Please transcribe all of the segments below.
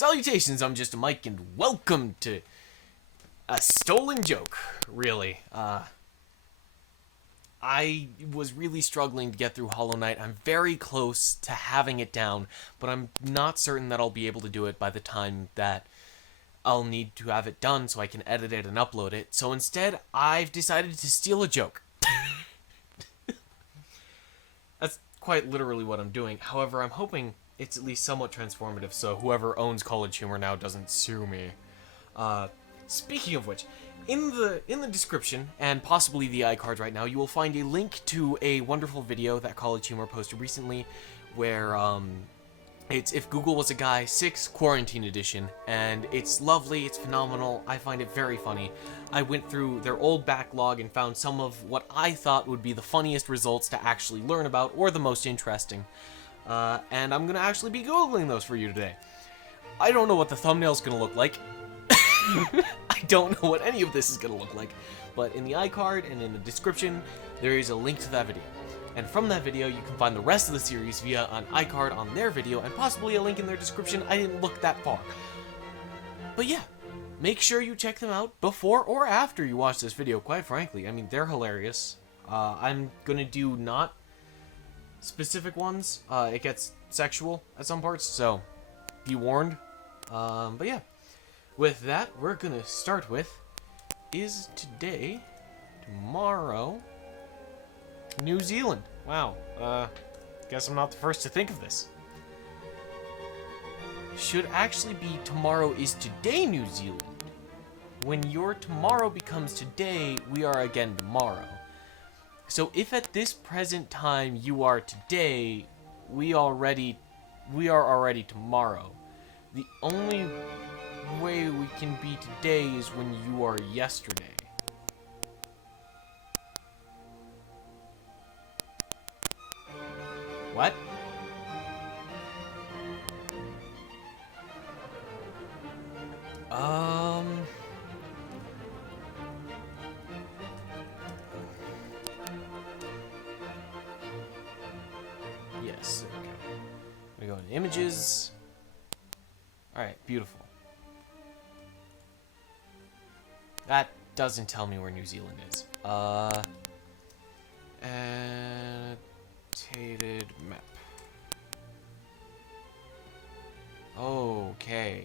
Salutations, I'm just a Mike, and welcome to a stolen joke, really. I was really struggling to get through Hollow Knight. I'm very close to having it down, but I'm not certain that I'll be able to do it by the time that I'll need to have it done so I can edit it and upload it. So instead, I've decided to steal a joke. That's quite literally what I'm doing. However, I'm hoping it's at least somewhat transformative, so whoever owns College Humor now doesn't sue me. Speaking of which, in the description, and possibly the iCard right now, you will find a link to a wonderful video that College Humor posted recently, where, it's If Google Was a Guy 6 Quarantine Edition, and it's lovely, it's phenomenal, I find it very funny. I went through their old backlog and found some of what I thought would be the funniest results to actually learn about, or the most interesting. And I'm gonna actually be Googling those for you today. I don't know what the thumbnail's gonna look like. I don't know what any of this is gonna look like, but in the iCard and in the description, there is a link to that video. And from that video, you can find the rest of the series via an iCard on their video, and possibly a link in their description. I didn't look that far. But yeah, make sure you check them out before or after you watch this video, quite frankly. I mean, they're hilarious. I'm gonna do not specific ones. It gets sexual at some parts, so be warned. But yeah, with that, we're gonna start with, is today, tomorrow, New Zealand? Wow, guess I'm not the first to think of this. Should actually be tomorrow is today, New Zealand. When your tomorrow becomes today, we are again tomorrow. So if at this present time you are today, we are already tomorrow. The only way we can be today is when you are yesterday. What? Yes, there we go. I'm gonna go into images. Alright, beautiful. That doesn't tell me where New Zealand is. Annotated map. Okay.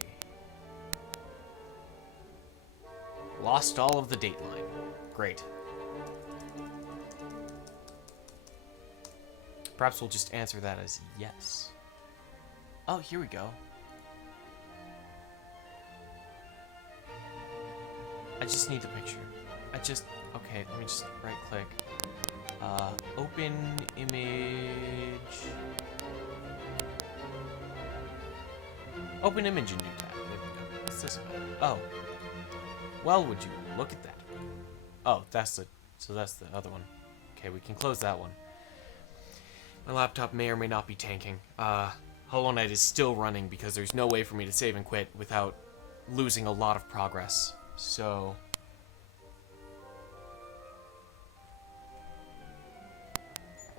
Lost all of the dateline. Great. Perhaps we'll just answer that as yes. Oh, here we go. I just need the picture. Okay, let me just right click. Open image. Open image in new tab. There we go. What's this about? Oh. Well, would you look at that? Oh, that's the other one. Okay, we can close that one. My laptop may or may not be tanking. Hollow Knight is still running because there's no way for me to save and quit without losing a lot of progress. So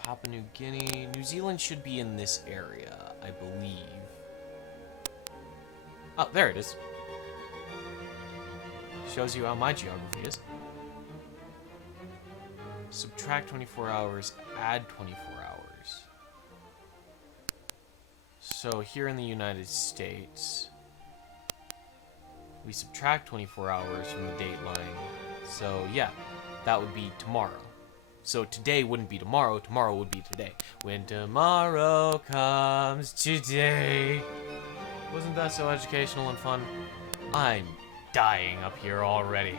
Papua New Guinea, New Zealand should be in this area, I believe. Oh, there it is. Shows you how my geography is. Subtract 24 hours, add 24 hours. So here in the United States, we subtract 24 hours from the dateline. So yeah, that would be tomorrow. So today wouldn't be tomorrow, tomorrow would be today. When tomorrow comes today. Wasn't that so educational and fun? I'm dying up here already.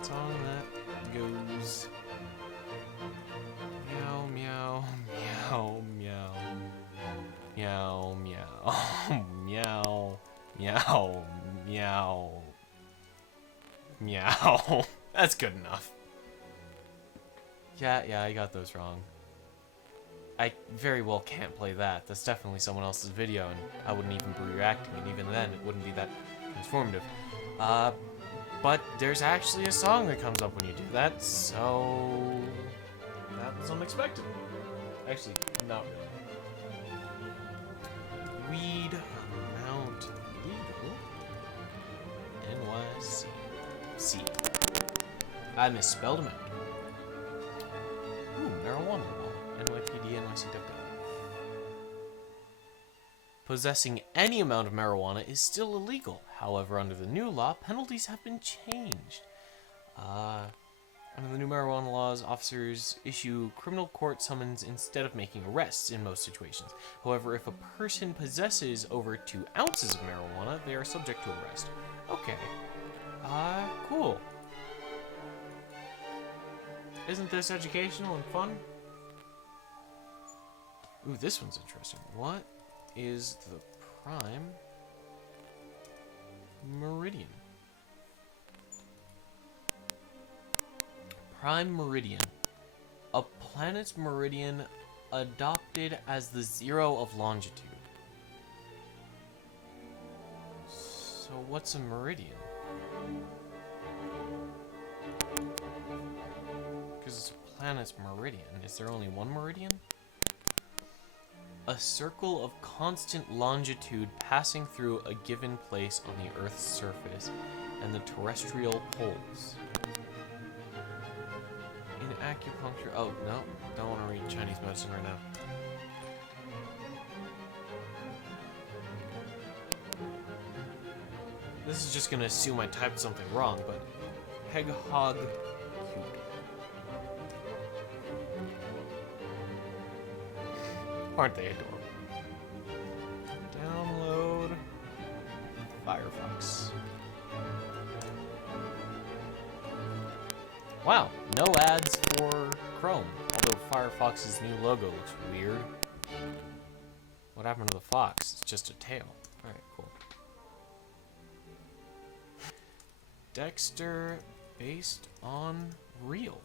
Song that goes meow meow meow meow meow meow meow meow meow. That's good enough. Yeah, I got those wrong. I very well can't play that. That's definitely someone else's video, and I wouldn't even be reacting, and even then, it wouldn't be that transformative. But there's actually a song that comes up when you do that, so that was unexpected. Actually, not really. Weed amount legal. NYC. C. I misspelled amount. Ooh, marijuana law. NYPD, NYCW. Possessing any amount of marijuana is still illegal. However, under the new law, penalties have been changed. Under the new marijuana laws, officers issue criminal court summons instead of making arrests in most situations. However, if a person possesses over 2 ounces of marijuana, they are subject to arrest. Okay. Cool. Isn't this educational and fun? Ooh, this one's interesting. What is the prime meridian? Prime meridian. A planet's meridian adopted as the zero of longitude. So what's a meridian? Because it's a planet's meridian. Is there only one meridian? A circle of constant longitude passing through a given place on the Earth's surface and the terrestrial poles. In acupuncture... Oh, no. Don't want to read Chinese medicine right now. This is just going to assume I typed something wrong, but... Hedgehog cube. Aren't they adorable? Download Firefox. Wow, no ads for Chrome. Although Firefox's new logo looks weird. What happened to the fox? It's just a tail. Alright, cool. Dexter based on real.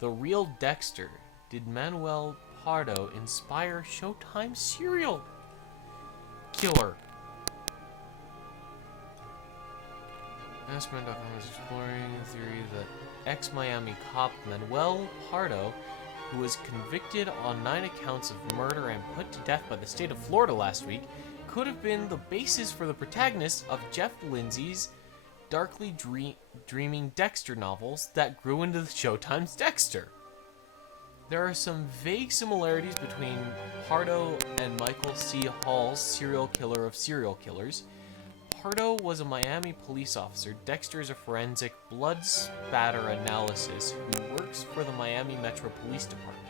The real Dexter. Did Manuel Pardo inspire Showtime serial killer? Askman.com is exploring the theory that ex-Miami cop Manuel Pardo, who was convicted on 9 accounts of murder and put to death by the state of Florida last week, could have been the basis for the protagonist of Jeff Lindsay's darkly dreaming Dexter novels that grew into the Showtime's Dexter. There are some vague similarities between Pardo and Michael C. Hall's serial killer of serial killers. Pardo was a Miami police officer. Dexter is a forensic blood spatter analysis who works for the Miami Metro Police Department.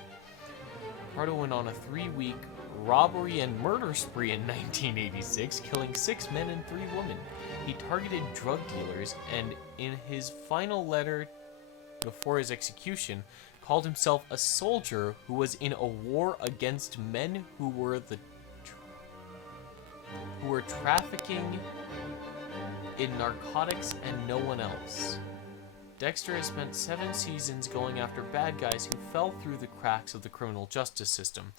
Pardo went on a 3-week robbery and murder spree in 1986, killing 6 men and 3 women. He targeted drug dealers and, in his final letter before his execution, called himself a soldier who was in a war against men who were trafficking in narcotics and no one else. Dexter has spent 7 seasons going after bad guys who fell through the cracks of the criminal justice system,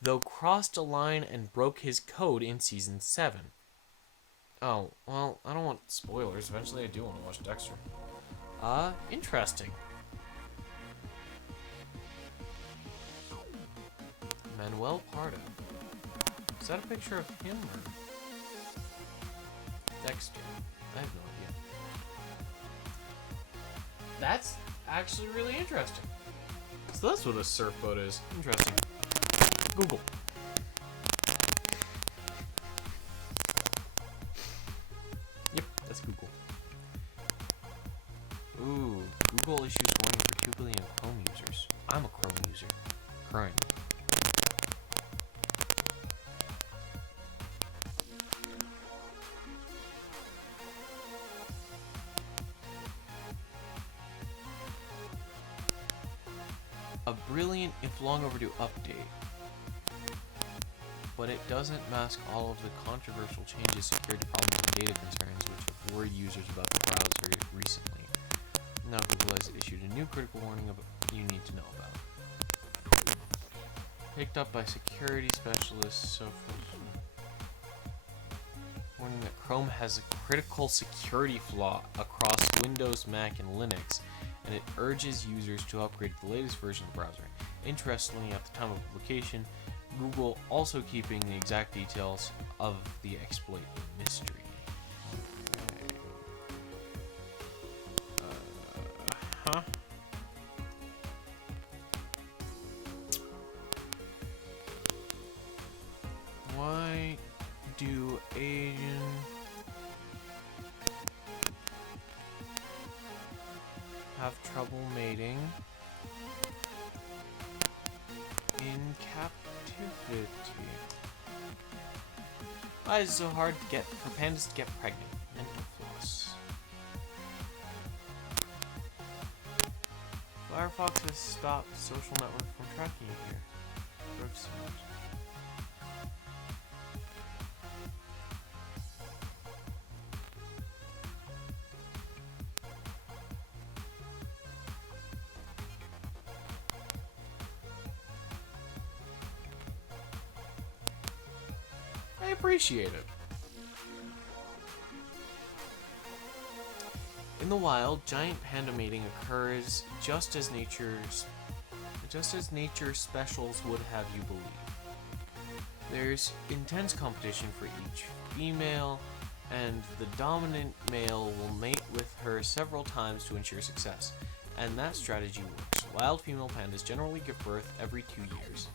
though crossed a line and broke his code in season 7. Oh, well, I don't want spoilers. Eventually I do want to watch Dexter. Interesting. Manuel Pardo. Is that a picture of him or Dexter? I have no idea. That's actually really interesting. So that's what a surf boat is. Interesting. Google. Yep, that's Google. Ooh, Google issues warning for 2 billion Chrome users. I'm a Chrome user. Current. A brilliant, if long overdue update, but it doesn't mask all of the controversial changes, security problems, and data concerns which have worried users about the browser recently. Now Google has issued a new critical warning about you need to know about. Picked up by security specialists, so warning that Chrome has a critical security flaw across Windows, Mac, and Linux, and it urges users to upgrade to the latest version of the browser. Interestingly, at the time of publication, Google also keeping the exact details of the exploit a mystery. Okay. Why do Asian have trouble mating in captivity? Why is it so hard for pandas to get pregnant? Mental floss. Firefox has stopped social network from tracking you here. I appreciate it. In the wild, giant panda mating occurs just as nature specials would have you believe. There's intense competition for each female, and the dominant male will mate with her several times to ensure success. And that strategy works. Wild female pandas generally give birth every 2 years.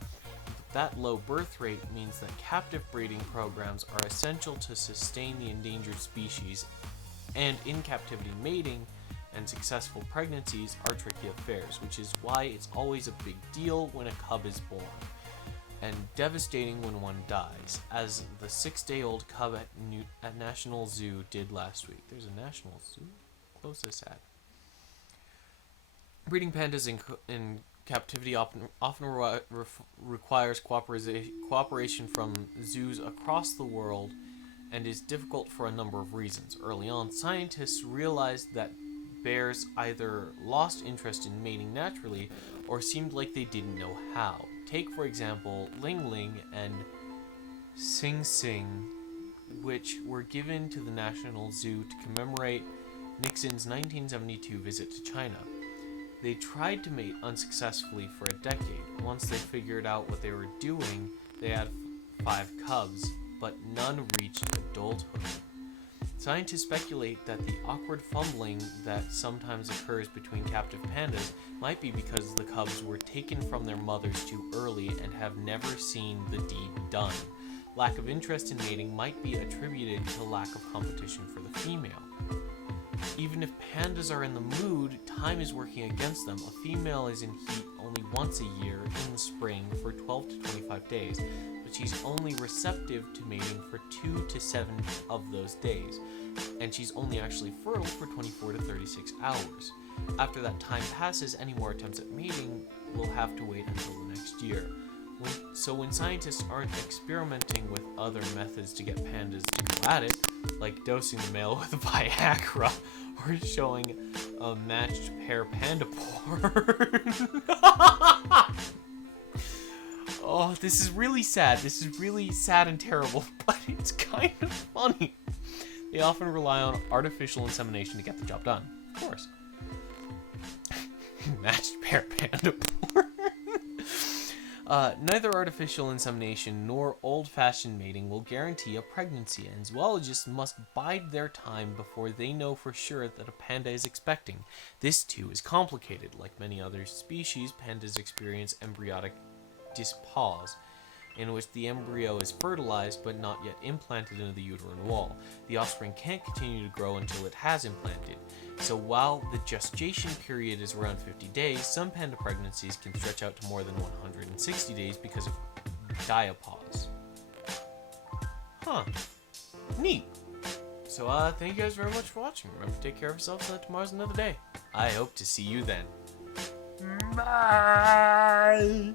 That low birth rate means that captive breeding programs are essential to sustain the endangered species, and in captivity mating and successful pregnancies are tricky affairs, which is why it's always a big deal when a cub is born, and devastating when one dies, as the 6-day-old cub at National Zoo did last week. There's a National Zoo? Close this at. Breeding pandas in captivity often requires cooperation from zoos across the world and is difficult for a number of reasons. Early on, scientists realized that bears either lost interest in mating naturally or seemed like they didn't know how. Take, for example, Ling Ling and Sing Sing, which were given to the National Zoo to commemorate Nixon's 1972 visit to China. They tried to mate unsuccessfully for a decade. Once they figured out what they were doing, they had 5 cubs, but none reached adulthood. Scientists speculate that the awkward fumbling that sometimes occurs between captive pandas might be because the cubs were taken from their mothers too early and have never seen the deed done. Lack of interest in mating might be attributed to lack of competition for the female. Even if pandas are in the mood, time is working against them. A female is in heat only once a year in the spring for 12 to 25 days, but she's only receptive to mating for 2 to 7 of those days, and she's only actually fertile for 24 to 36 hours. After that time passes, any more attempts at mating will have to wait until the next year. When scientists aren't experimenting with other methods to get pandas to go at it, like dosing the male with Viagra or showing a matched pair panda porn. Oh, this is really sad. This is really sad and terrible, but it's kind of funny. They often rely on artificial insemination to get the job done. Of course. Matched pair panda porn. Neither artificial insemination nor old-fashioned mating will guarantee a pregnancy, and zoologists must bide their time before they know for sure that a panda is expecting. This, too, is complicated. Like many other species, pandas experience embryonic dispause, in which the embryo is fertilized but not yet implanted into the uterine wall. The offspring can't continue to grow until it has implanted. So while the gestation period is around 50 days, some panda pregnancies can stretch out to more than 160 days because of diapause. Huh. Neat. So, thank you guys very much for watching. Remember to take care of yourselves, and tomorrow's another day. I hope to see you then. Bye!